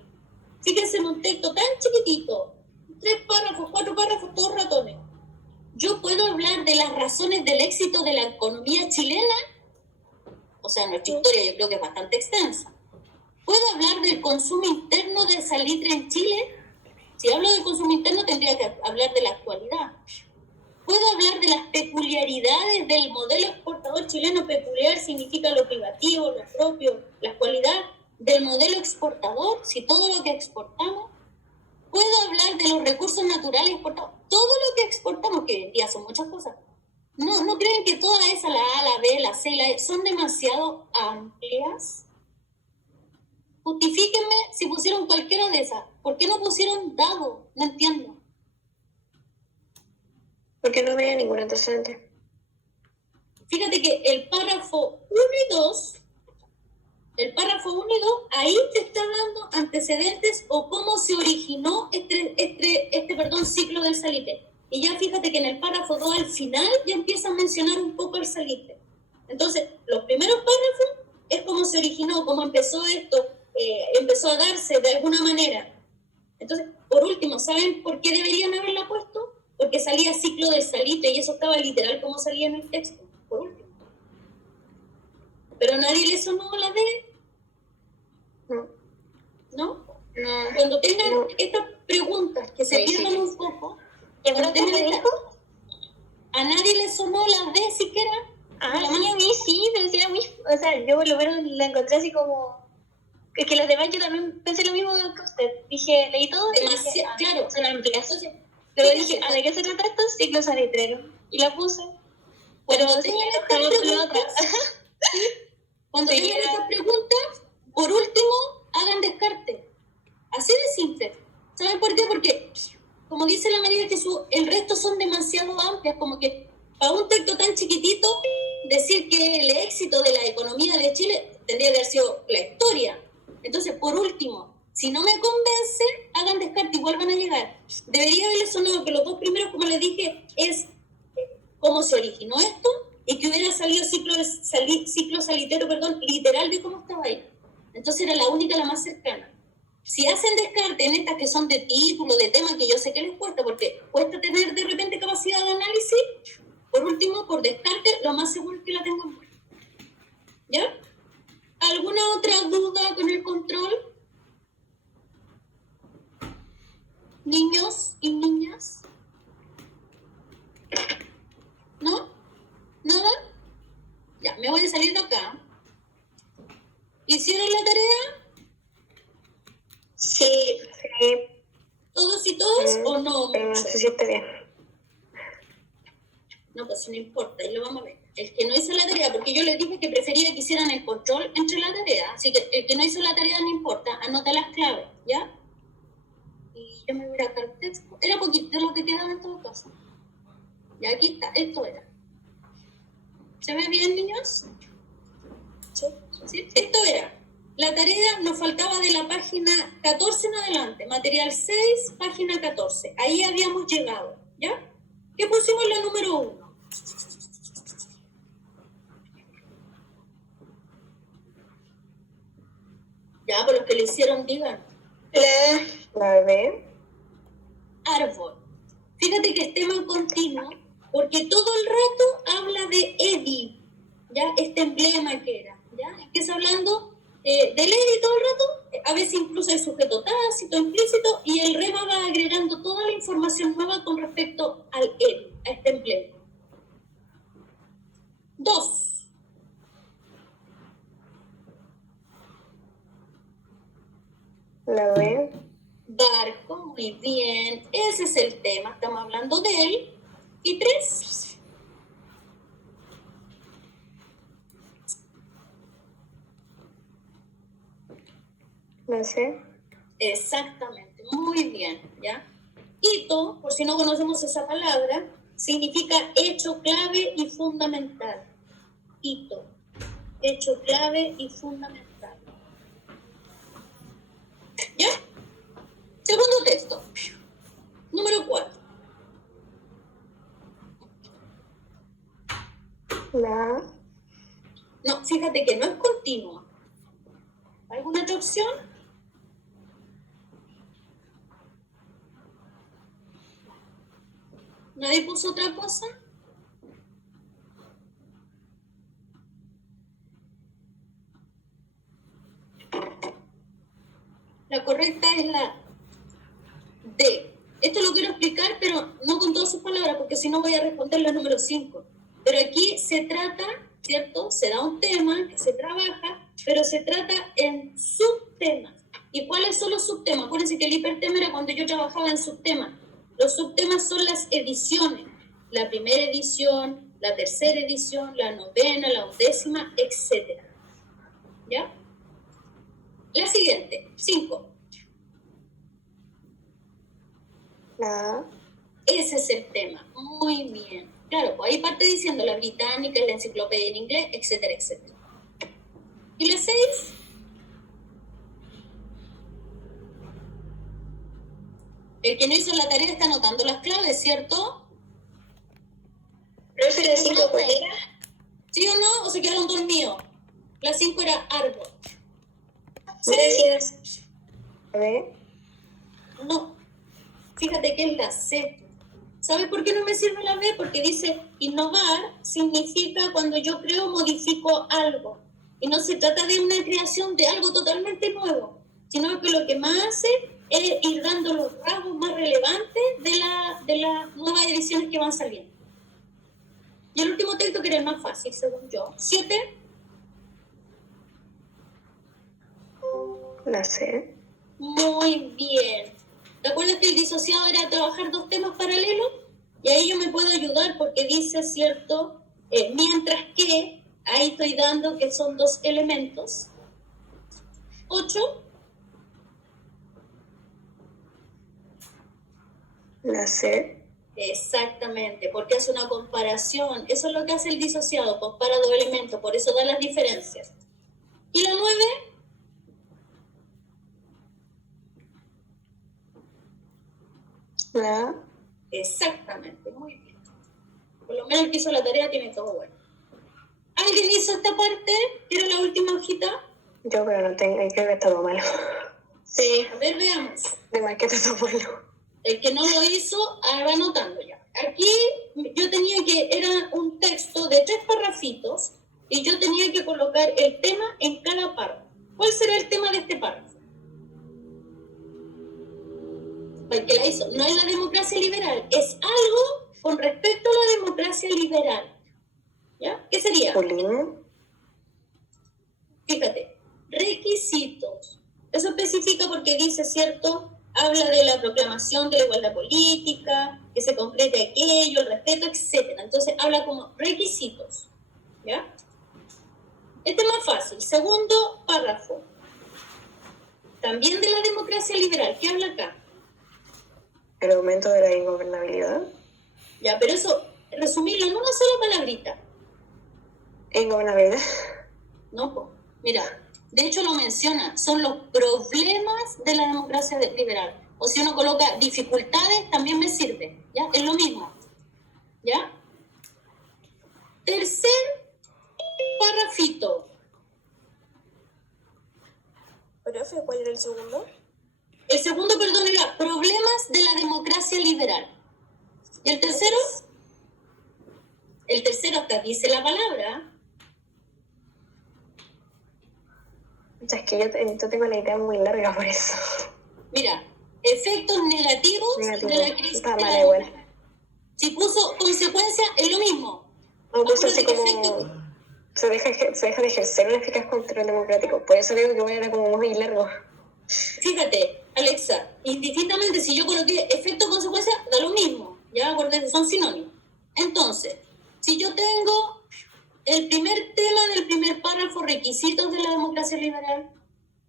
Fíjense en un texto tan chiquitito, 3 párrafos, 4 párrafos, todos ratones. ¿Yo puedo hablar de las razones del éxito de la economía chilena? O sea, nuestra historia yo creo que es bastante extensa. ¿Puedo hablar del consumo interno de salitre en Chile? Si hablo del consumo interno tendría que hablar de la actualidad. ¿Puedo hablar de las peculiaridades del modelo exportador chileno? Peculiar significa lo privativo, lo propio, la cualidad del modelo exportador, si todo lo que exportamos. ¿Puedo hablar de los recursos naturales exportados? Todo lo que exportamos, que hoy en día son muchas cosas. ¿No creen que todas esas, la A, la B, la C, la E, son demasiado amplias? Justifíquenme si pusieron cualquiera de esas. ¿Por qué no pusieron dado? No entiendo. Porque no veía ningún antecedente. Fíjate que el párrafo 1 y 2, ahí te está dando antecedentes o cómo se originó este ciclo del salitre. Y ya fíjate que en el párrafo 2 al final ya empieza a mencionar un poco el salitre. Entonces, los primeros párrafos es cómo se originó, cómo empezó esto, empezó a darse de alguna manera. Entonces, por último, ¿saben por qué deberían haberla puesto? Porque salía ciclo del salitre y eso estaba literal como salía en el texto, por último. Pero nadie le sonó la D. ¿No? Cuando tengan estas preguntas que se pierdan un poco, ¿a nadie le sonó la D siquiera? Sí, a mí sí, pero sí era muy... O sea, yo por lo menos la encontré así como... Es que las demás yo también pensé lo mismo que usted. Dije, leí todo y dije, claro. Son amplias. Luego dije, ¿de qué se trata esto? Ciclo salitrero. Y la puse. Pero sí, cuando tengan estas preguntas, por último, hagan descarte. Así de simple. ¿Saben por qué? Porque, como dice la María Jesús, el resto son demasiado amplias, como que para un texto tan chiquitito, decir que el éxito de la economía de Chile tendría que haber sido la historia. Entonces, por último, si no me convence, hagan descarte, igual van a llegar. Debería haberles sonado que los dos primeros, como les dije, es cómo se originó esto y que hubiera salido ciclo salitero, literal de cómo estaba ahí. Entonces era la única, la más cercana. Si hacen descarte en estas que son de título, de tema, que yo sé que les cuesta, porque cuesta tener de repente capacidad de análisis, por último, por descarte, lo más seguro es que la tengan buena. ¿Ya? ¿Alguna otra duda con el control? ¿Niños y niñas? ¿No? ¿Nada? Ya, me voy a salir de acá. ¿Hicieron la tarea? Sí. ¿Todos y todas o no? No sé si está bien. No, pues no importa, y lo vamos a ver. El que no hizo la tarea, porque yo les dije que prefería que hicieran el control entre la tarea, así que el que no hizo la tarea no importa, anota las claves, ¿ya? Y yo me voy a ir acá al texto. Era poquito lo que quedaba en todo caso. Y aquí está, esto era. ¿Se ve bien, niños? Sí. Esto era. La tarea nos faltaba de la página 14 en adelante, material 6, página 14. Ahí habíamos llegado, ¿ya? ¿Qué pusimos en la número 1? Ya, por los que le hicieron, digan. La B. Árbol. Fíjate que es tema continuo, porque todo el rato habla de Eddie, ¿ya? Este emblema que era, ¿ya? Empieza hablando del Eddie todo el rato, a veces incluso el sujeto tácito, implícito, y el rema va agregando toda la información nueva con respecto al Eddie, a este emblema. 2. La B. Barco, muy bien, ese es el tema, estamos hablando de él. Y 3. La C. Exactamente, muy bien, ¿ya? Hito, por si no conocemos esa palabra, significa hecho clave y fundamental. Hito, hecho clave y fundamental. ¿Ya? Segundo texto. Número 4. La A. No, fíjate que no es continua. ¿Alguna otra opción? ¿Nadie puso otra cosa? La correcta es la D. Esto lo quiero explicar, pero no con todas sus palabras, porque si no voy a responder la número 5. Pero aquí se trata, ¿cierto? Se da un tema que se trabaja, pero se trata en subtemas. ¿Y cuáles son los subtemas? Acuérdense que el hipertema era cuando yo trabajaba en subtemas. Los subtemas son las ediciones. La primera edición, la tercera edición, la novena, la 11ª, etc. ¿Ya? La siguiente, 5. La A. Ese es el tema. Muy bien. Claro, pues ahí parte diciendo la británica, la enciclopedia en inglés, etcétera, etcétera. ¿Y la 6? El que no hizo la tarea está anotando las claves, ¿cierto? ¿Profe, la 5 cuál era? ¿Sí o no? ¿O se quedaron dormidos? La 5 era árbol. Gracias. La B. No. Fíjate que es la C. ¿Sabes por qué no me sirve la B? Porque dice innovar significa cuando yo creo o modifico algo. Y no se trata de una creación de algo totalmente nuevo, sino que lo que más hace es ir dando los rasgos más relevantes de las nuevas ediciones que van saliendo. Y el último texto, que era el más fácil, según yo. 7. La C. Muy bien. ¿Te acuerdas que el disociado era trabajar 2 temas paralelos? Y ahí yo me puedo ayudar porque dice, ¿cierto? Mientras que, ahí estoy dando que son 2 elementos. 8. La C. Exactamente, porque hace una comparación. Eso es lo que hace el disociado, compara 2 elementos, por eso da las diferencias. ¿Y la 9? La A. Exactamente, muy bien. Por lo menos el que hizo la tarea tiene todo bueno. ¿Alguien hizo esta parte? ¿Que era la última hojita? Yo, pero no tengo, creo que está todo malo. Sí. A ver, veamos. De más que está todo malo. El que no lo hizo, va anotando ya. Aquí yo tenía que, era un texto de 3 parrafitos y yo tenía que colocar el tema en cada párrafo. ¿Cuál será el tema de este párrafo? El que la hizo, no es la democracia liberal, es algo con respecto a la democracia liberal. ¿Ya? ¿Qué sería? Polín. Fíjate, requisitos. Eso especifica porque dice, ¿cierto? Habla de la proclamación de la igualdad política, que se concrete aquello, el respeto, etc. Entonces habla como requisitos. ¿Ya? Este es más fácil. Segundo párrafo. También de la democracia liberal. ¿Qué habla acá? El aumento de la ingobernabilidad. Ya, pero eso, resumirlo en una sola palabrita. Ingobernabilidad. No, po. Mira, De hecho lo menciona, son los problemas de la democracia liberal. O si uno coloca dificultades, también me sirve, ¿ya? Es lo mismo, ¿ya? Tercer parrafito. ¿Profe, cuál era el segundo? El segundo, perdón, era problemas de la democracia liberal. ¿Y el tercero? El tercero hasta dice la palabra. O sea, es que yo tengo la idea muy larga por eso. Mira, efectos negativos de la crisis. Está de mala la igual. democracia. Si puso consecuencia, es lo mismo. No puso así Acuérdate que como... efecto- Se deja de ejercer un eficaz control democrático. Por eso digo que bueno, era como muy largo. Fíjate, Alexa, indistintamente si yo coloqué efecto o consecuencia, da lo mismo. Ya, acuérdense, son sinónimos. Entonces, si yo tengo el primer tema del primer párrafo, requisitos de la democracia liberal,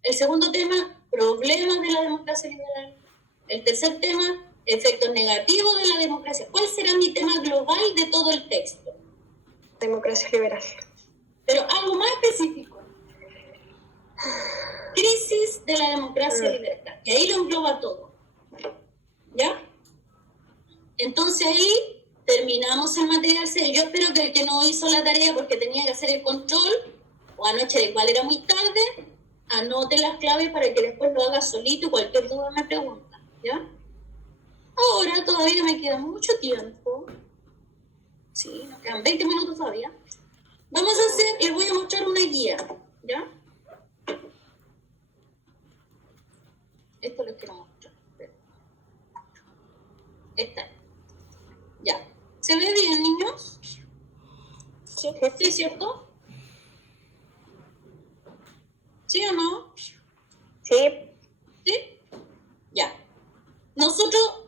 el segundo tema, problemas de la democracia liberal, el tercer tema, efectos negativos de la democracia. ¿Cuál será mi tema global de todo el texto? Democracia liberal. Pero algo más específico. Crisis de la democracia liberal. Y ahí lo engloba todo. ¿Ya? Entonces ahí terminamos el material 6. Yo espero que el que no hizo la tarea porque tenía que hacer el control, o anoche igual era muy tarde, anote las claves para que después lo haga solito y cualquier duda me pregunta. ¿Ya? Ahora todavía me queda mucho tiempo. Sí, nos quedan 20 minutos todavía. Vamos a hacer, les voy a mostrar una guía. ¿Ya? Esto les quiero mostrar. Esta. Ya. ¿Se ve bien, niños? Sí, ¿cierto? ¿Sí o no? Sí. ¿Sí? Ya. Nosotros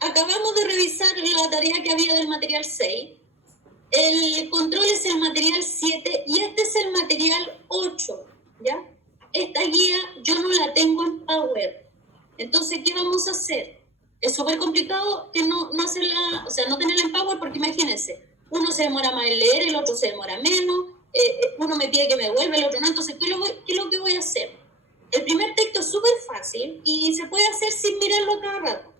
acabamos de revisar la tarea que había del material 6. El control es el material 7 y este es el material 8, ¿ya? Esta guía yo no la tengo en Power. Entonces, ¿qué vamos a hacer? Es súper complicado que no hacerla, o sea, no tenerla en Power porque imagínense, uno se demora más en leer, el otro se demora menos, uno me pide que me vuelva, el otro no. Entonces, ¿qué es lo que voy a hacer? El primer texto es súper fácil y se puede hacer sin mirarlo cada rato.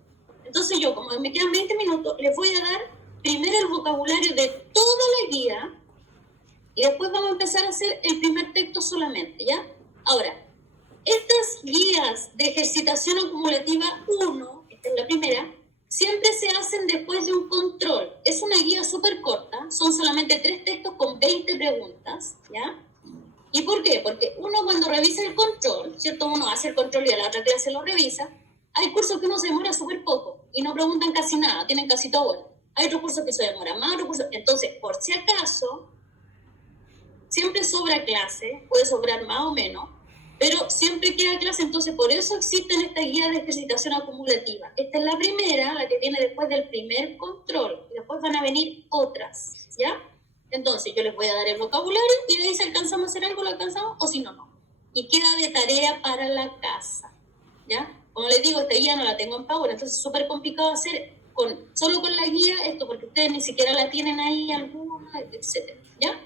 Entonces yo, como me quedan 20 minutos, les voy a dar primero el vocabulario de toda la guía y después vamos a empezar a hacer el primer texto solamente, ¿ya? Ahora, estas guías de ejercitación acumulativa 1, esta es la primera, siempre se hacen después de un control. Es una guía súper corta, son solamente 3 textos con 20 preguntas, ¿ya? ¿Y por qué? Porque uno cuando revisa el control, ¿cierto? Uno hace el control y a la otra clase lo revisa. Hay cursos que uno se demora súper poco y no preguntan casi nada, tienen casi todo bueno. Hay otros cursos que se demoran más, otros cursos... Entonces, por si acaso, siempre sobra clase, puede sobrar más o menos, pero siempre queda clase, entonces por eso existen estas guías de ejercitación acumulativa. Esta es la primera, la que viene después del primer control, y después van a venir otras, ¿ya? Entonces yo les voy a dar el vocabulario y de ahí si alcanzamos a hacer algo, lo alcanzamos, o si no, no. Y queda de tarea para la casa, ¿ya? Como les digo, esta guía no la tengo en Power, entonces es súper complicado hacer solo con la guía esto, porque ustedes ni siquiera la tienen ahí alguna, etc. ¿Ya?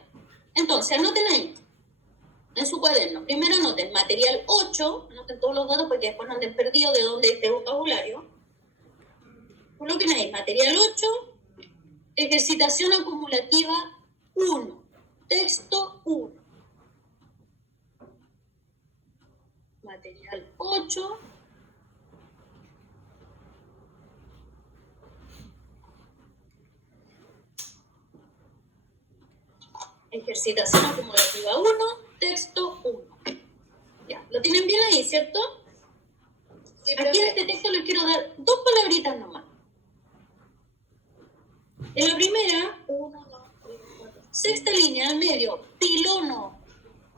Entonces, anoten ahí, en su cuaderno. Primero anoten material 8, anoten todos los datos porque después no anden perdidos de dónde este vocabulario. Coloquen ahí, material 8, ejercitación acumulativa 1, texto 1. Material 8. Ejercitación acumulativa 1, texto 1. Ya, ¿lo tienen bien ahí, cierto? Sí, aquí en este texto les quiero dar 2 palabritas nomás. En la primera, 1, 2, 3, 4, sexta línea al medio, pilono.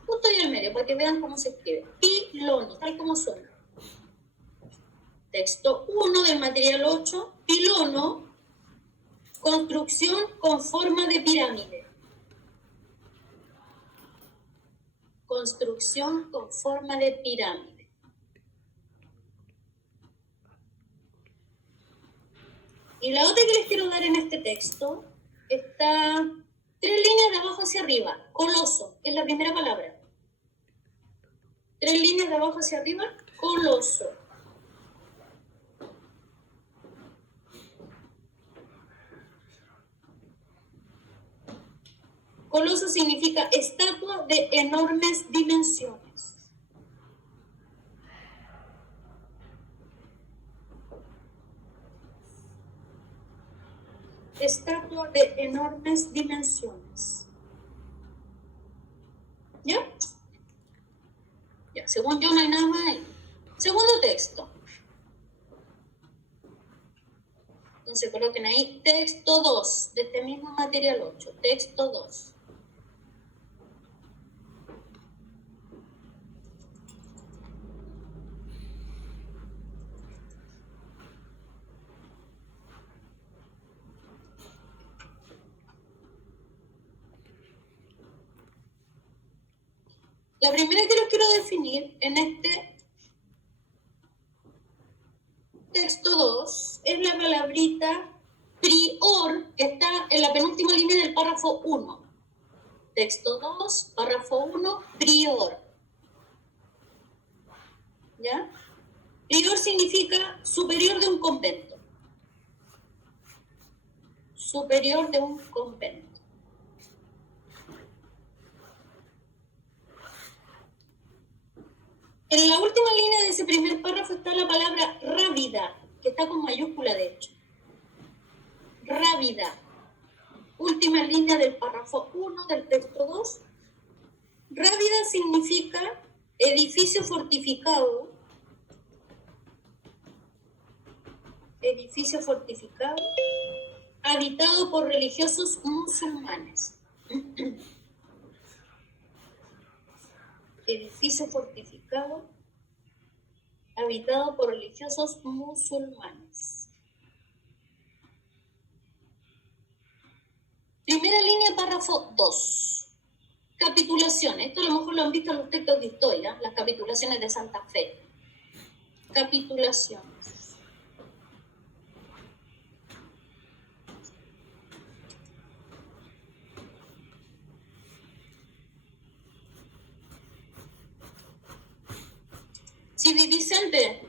Justo ahí al medio, para que vean cómo se escribe. Pilono, tal como suena. Texto 1 del material 8, pilono, construcción con forma de pirámide. Construcción con forma de pirámide. Y la otra que les quiero dar en este texto está 3 líneas de abajo hacia arriba. Coloso, es la primera palabra. 3 líneas de abajo hacia arriba, coloso. Coloso significa estatua de enormes dimensiones. Estatua de enormes dimensiones. ¿Ya? Ya, según yo no hay nada más ahí. Segundo texto. Entonces coloquen ahí texto 2, de este mismo material 8, texto 2. La primera que les quiero definir en este texto 2 es la palabrita prior, que está en la penúltima línea del párrafo 1. Texto 2, párrafo 1, prior. ¿Ya? Prior significa superior de un convento. Superior de un convento. En la última línea de ese primer párrafo está la palabra rávida, que está con mayúscula de hecho. Rávida. Última línea del párrafo 1 del texto 2. Rávida significa edificio fortificado. Edificio fortificado, habitado por religiosos musulmanes. Edificio fortificado, habitado por religiosos musulmanes. Primera línea, párrafo 2. Capitulaciones. Esto a lo mejor lo han visto en los textos de historia, las capitulaciones de Santa Fe. Capitulaciones. Sí, Vicente,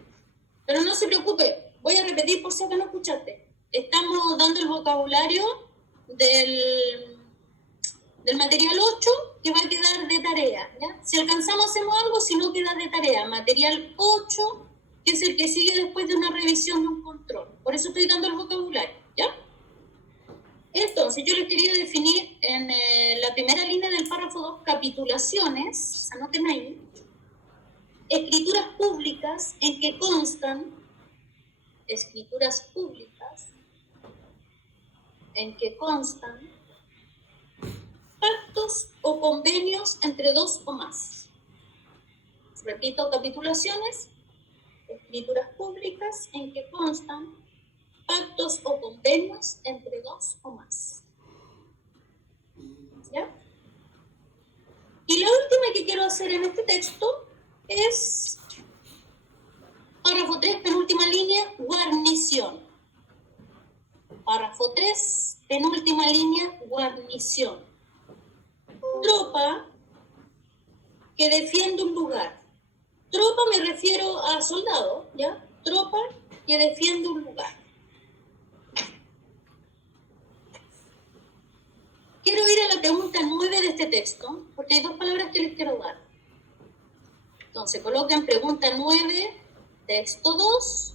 pero no se preocupe, voy a repetir por si acaso no escuchaste. Estamos dando el vocabulario del material 8 que va a quedar de tarea, ¿ya? Si alcanzamos hacemos algo, si no queda de tarea. Material 8, que es el que sigue después de una revisión de un control. Por eso estoy dando el vocabulario, ¿ya? Entonces, yo les quería definir en la primera línea del párrafo 2, capitulaciones, anoten ahí. Escrituras públicas en que constan pactos o convenios entre dos o más. Repito, capitulaciones, escrituras públicas en que constan pactos o convenios entre dos o más. ¿Ya? Y la última que quiero hacer en este texto es párrafo 3, penúltima línea, guarnición. Párrafo 3, penúltima línea, guarnición. Tropa que defiende un lugar. Tropa me refiero a soldado, ¿ya? Tropa que defiende un lugar. Quiero ir a la pregunta 9 de este texto, porque hay dos palabras que les quiero dar. Entonces, coloquen pregunta 9, texto 2.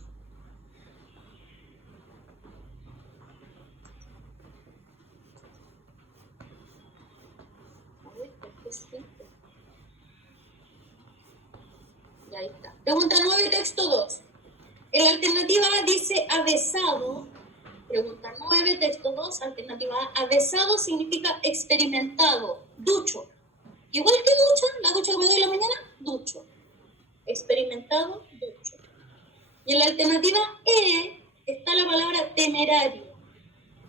Y ahí está. Pregunta 9, texto 2. En la alternativa A dice avesado. Pregunta 9, texto 2, alternativa A. Avesado significa experimentado, ducho. Igual que ducha, la ducha que me doy en la mañana, ducho. Experimentado, ducho. Y en la alternativa E está la palabra temerario.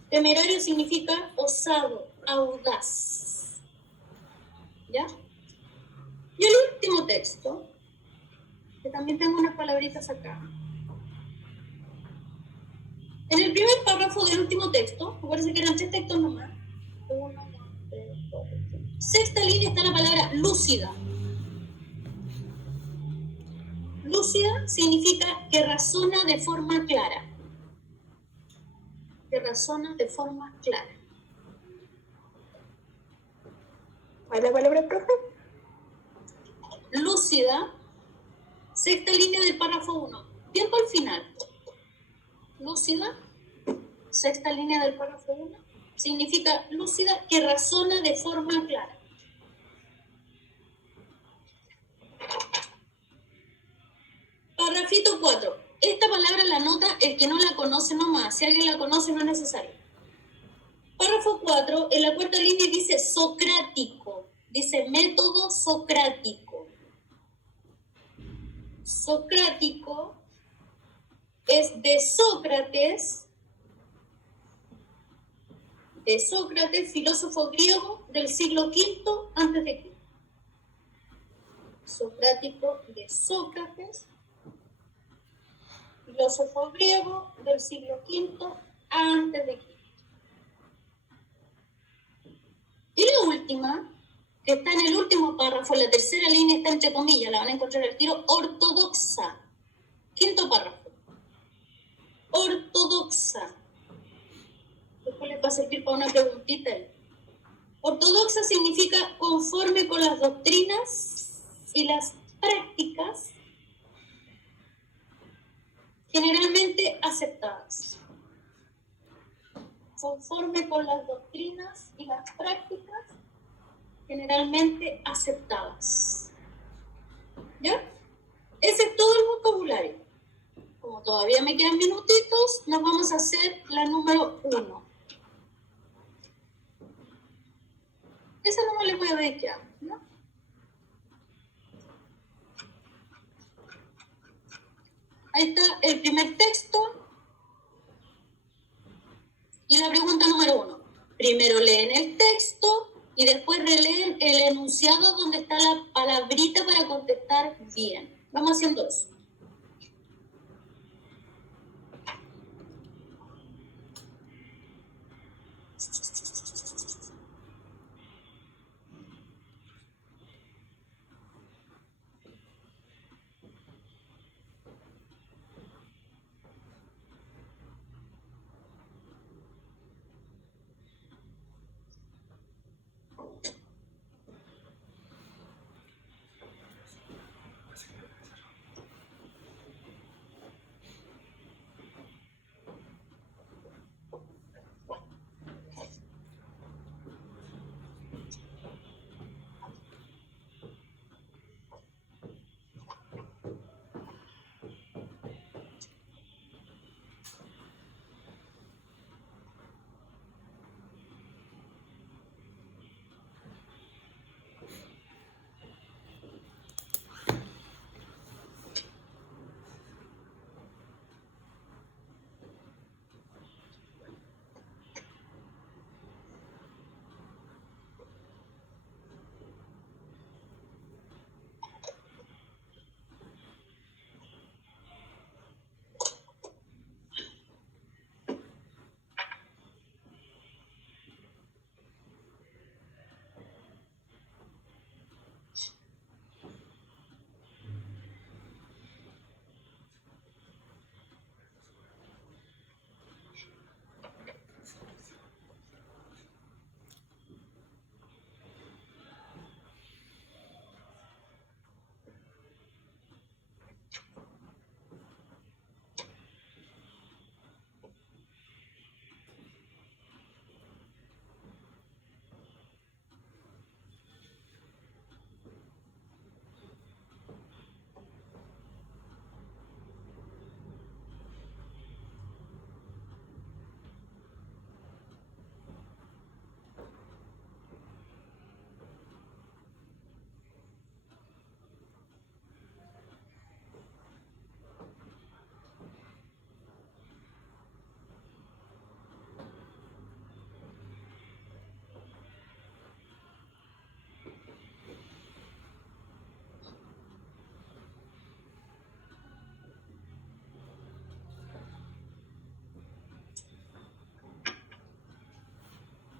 Temerario significa osado, audaz. ¿Ya? Y el último texto, que también tengo unas palabritas acá. En el primer párrafo del último texto, me parece que eran 3 textos nomás. 1, 2, 3, 4, 5. Sexta línea está la palabra lúcida. significa que razona de forma clara. Que razona de forma clara. ¿Cuál es la palabra, profe? Lúcida, sexta línea del párrafo 1. Tiempo al final. Lúcida, sexta línea del párrafo 1. Significa lúcida que razona de forma clara. Parrafito 4. Esta palabra la nota el que no la conoce nomás. Si alguien la conoce no es necesario. Párrafo 4, en la cuarta línea dice socrático. Dice método socrático. Socrático es de Sócrates, filósofo griego del siglo V a.C. Socrático de Sócrates, filósofo griego del siglo V a.C. Y la última, que está en el último párrafo, la tercera línea está entre comillas, la van a encontrar al tiro, ortodoxa. Quinto párrafo. Ortodoxa. Después les va a servir para una preguntita. Ortodoxa significa conforme con las doctrinas y las prácticas generalmente aceptadas. Conforme con las doctrinas y las prácticas generalmente aceptadas. ¿Ya? Ese es todo el vocabulario. Como todavía me quedan minutitos, nos vamos a hacer la número 1. Esa no me la voy a dedicar, ¿no? Ahí está el primer texto. Y la pregunta número 1. Primero leen el texto y después releen el enunciado donde está la palabrita para contestar bien. Vamos haciendo eso.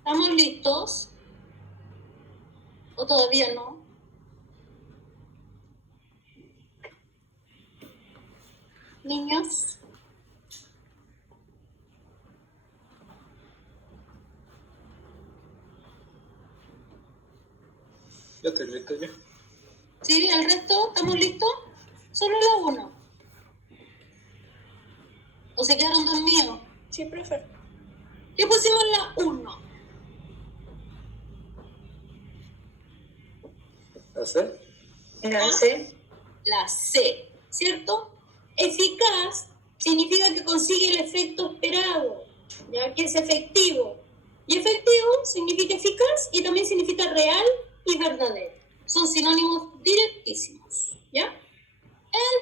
¿Estamos listos? ¿O todavía no? Niños. Yo estoy listo ya. ¿Sí? ¿El resto? ¿Estamos listos? Solo la 1. ¿O se quedaron dormidos? Sí, profe. ¿Qué pusimos en la 1? ¿Hacer? La C. La C, ¿cierto? Eficaz significa que consigue el efecto esperado, ya que es efectivo. Y efectivo significa eficaz y también significa real y verdadero. Son sinónimos directísimos, ¿ya?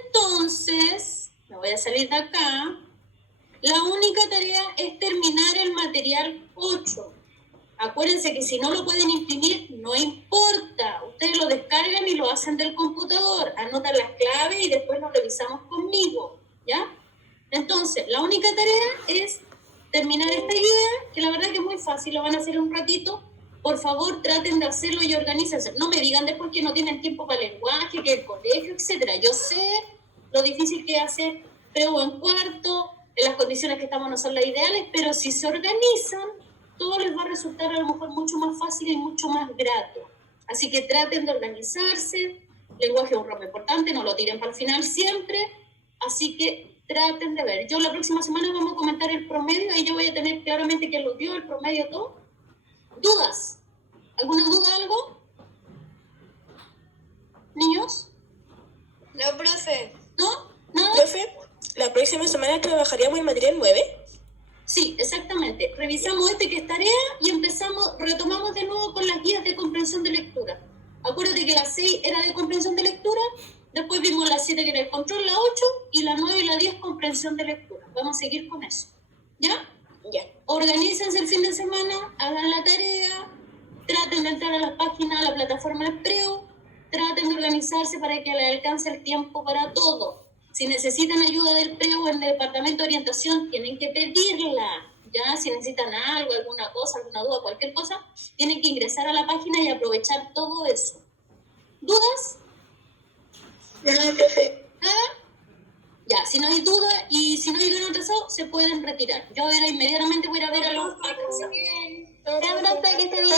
Entonces, me voy a salir de acá. La única tarea es terminar el material 8. Acuérdense que si no lo pueden imprimir, no importa. Ustedes lo descargan y lo hacen del computador. Anotan las claves y después lo revisamos conmigo, ¿ya? Entonces, la única tarea es terminar esta guía, que la verdad que es muy fácil, lo van a hacer en un ratito. Por favor, traten de hacerlo y organícense. No me digan después que no tienen tiempo para el lenguaje, que el colegio, etcétera. Yo sé lo difícil que es hacer preu en cuarto, en las condiciones que estamos no son las ideales, pero si se organizan, todo les va a resultar a lo mejor mucho más fácil y mucho más grato. Así que traten de organizarse. Lenguaje es un ramo importante, no lo tiren para el final siempre. Así que traten de ver. Yo la próxima semana vamos a comentar el promedio, ahí yo voy a tener claramente quién lo dio, el promedio, todo. ¿Dudas? ¿Alguna duda, algo? ¿Niños? No, profe. ¿No? ¿Nada? Profe, la próxima semana trabajaríamos en material 9. Sí, exactamente. Revisamos este que es tarea y retomamos de nuevo con las guías de comprensión de lectura. Acuérdate que la 6 era de comprensión de lectura, después vimos la 7 que era el control, la 8 y la 9 y la 10 comprensión de lectura. Vamos a seguir con eso. ¿Ya? Ya. Organícense el fin de semana, hagan la tarea, traten de entrar a las páginas, a la plataforma del Preu, traten de organizarse para que les alcance el tiempo para todo. Si necesitan ayuda del Preu en el departamento de orientación, tienen que pedirla. Ya, si necesitan algo, alguna cosa, alguna duda, cualquier cosa, tienen que ingresar a la página y aprovechar todo eso. ¿Dudas? Nada, profe. ¿Nada? Ya, si no hay duda y si no llegan atrasados, se pueden retirar. Yo ahora inmediatamente voy a ir a ver a los... Chao, profe, que esté bien.